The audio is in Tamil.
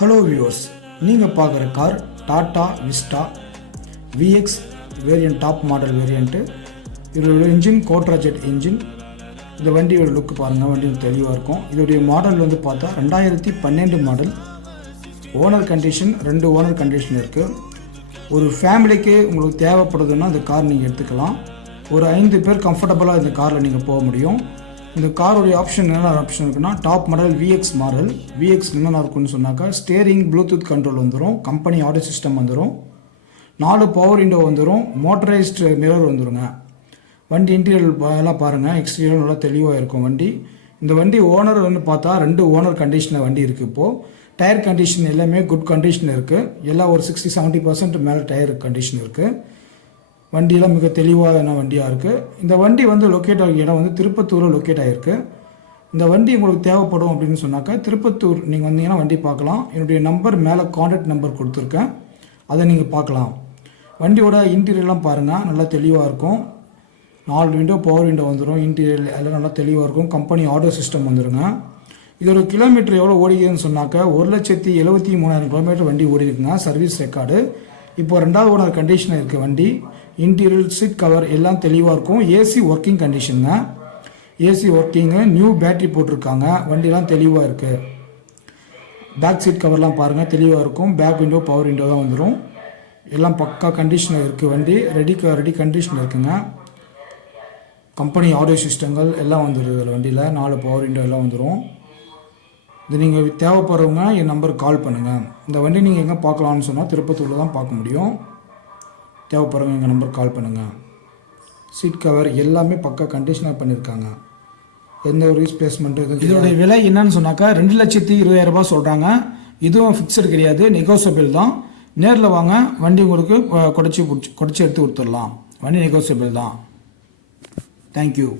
ஹலோ வியூவர்ஸ், நீங்கள் பார்க்குற car Tata Vista VX variant, top model variant. இதோட இன்ஜின் கோட்ராஜெட் இன்ஜின். இந்த வண்டியோட லுக்கு பாருங்கள், வண்டி தெளிவாக இருக்கும். இதோடைய மாடல் வந்து பார்த்தா 2012 model. Owner condition, 2 owner condition இருக்குது. ஒரு ஃபேமிலிக்கு உங்களுக்கு தேவைப்படுதுன்னா இந்த கார் நீங்கள் எடுத்துக்கலாம். ஒரு 5 பேர் கம்ஃபர்டபுளாக இந்த காரில் நீங்கள் போக முடியும். இந்த காரோடைய ஆப்ஷன் என்னென்ன ஆப்ஷன் இருக்குன்னா, top model VX model. VX என்னென்ன இருக்குன்னு சொன்னாக்கா, ஸ்டேரிங் ப்ளூடூத் கண்ட்ரோல் வந்துடும், கம்பெனி ஆடியோ சிஸ்டம் வந்துடும், 4 பவர் விண்டோ வந்துடும், மோட்டரைஸ்டு மிரர் வந்துடுங்க. வண்டி இன்டீரியர் எல்லாம் பாருங்கள், எக்ஸ்டீரியர் நல்லா தெளிவாக இருக்கும் வண்டி. இந்த வண்டி ஓனர் வந்து பார்த்தா 2 ஓனர் கண்டிஷனில் வண்டி இருக்குது. இப்போது டயர் கண்டிஷன் எல்லாமே குட் கண்டிஷன் இருக்குது. எல்லாம் ஒரு 60-70% மேலே டயர் கண்டிஷன் இருக்குது. வண்டியெல்லாம் மிக தெளிவான வண்டியாக இருக்குது. இந்த வண்டி வந்து லொக்கேட் ஆகிய இடம் வந்து திருப்பத்தூரில் லொக்கேட் ஆகிருக்கு. இந்த வண்டி உங்களுக்கு தேவைப்படும் அப்படின்னு சொன்னாக்கா, திருப்பத்தூர் நீங்கள் வந்தீங்கன்னா வண்டி பார்க்கலாம். என்னுடைய நம்பர் மேலே கான்டாக்ட் நம்பர் கொடுத்துருக்கேன், அதை நீங்கள் பார்க்கலாம். வண்டியோட இன்டீரியர்லாம் பாருங்கள், நல்லா தெளிவாக இருக்கும். 4 விண்டோ பவர் விண்டோ வந்துடும். இன்டீரியர் எல்லாம் நல்லா தெளிவாக இருக்கும். கம்பெனி ஆடியோ சிஸ்டம் வந்துடுங்க. இதோட கிலோமீட்டர் எவ்வளோ ஓடிக்குதுன்னு சொன்னாக்கா, 1,73,000 கிலோமீட்டர் வண்டி ஓடி இருக்குங்க. Service record. இப்போ 2வது ஓனர் கண்டிஷனில் இருக்குது வண்டி. இன்டீரியர் சீட் கவர் எல்லாம் தெளிவாக இருக்கும். ஏசி ஒர்க்கிங் கண்டிஷனுங்க. ஏசி ஒர்க்கிங்கு, நியூ பேட்ரி போட்டிருக்காங்க. வண்டிலாம் தெளிவாக இருக்குது. பேக் சீட் கவர்லாம் பாருங்கள், தெளிவாக இருக்கும். பேக் விண்டோ பவர் விண்டோ தான் வந்துடும். எல்லாம் பக்கா கண்டிஷனில் இருக்குது வண்டி. ரெடி கண்டிஷனில் இருக்குங்க. கம்பெனி ஆடியோ சிஸ்டங்கள் எல்லாம் வந்துடுது வண்டியில். 4 பவர் விண்டோ எல்லாம் வந்துடும். இது நீங்கள் தேவைப்படுறவங்க என் நம்பருக்கு கால் பண்ணுங்கள். இந்த வண்டி நீங்கள் எங்கே பார்க்கலான்னு சொன்னால் திருப்பத்தூரில் தான் பார்க்க முடியும். தேவைப்படுறவங்க எங்கள் நம்பருக்கு கால் பண்ணுங்கள். சீட் கவர் எல்லாமே பக்கா கண்டிஷனாக பண்ணியிருக்காங்க. எந்த ஒரு ரீப்ளேஸ்மெண்ட்டு. இதோடைய விலை என்னன்னு சொன்னாக்கா, 2,20,000 ரூபாய் சொல்கிறாங்க. இதுவும் ஃபிக்ஸடு கிடையாது, நெகோசியபிள் தான். நேரில் வாங்க, வண்டி உங்களுக்கு குறைச்சி எடுத்து கொடுத்துடலாம். வண்டி நெகோசியபிள் தான். தேங்க்யூ.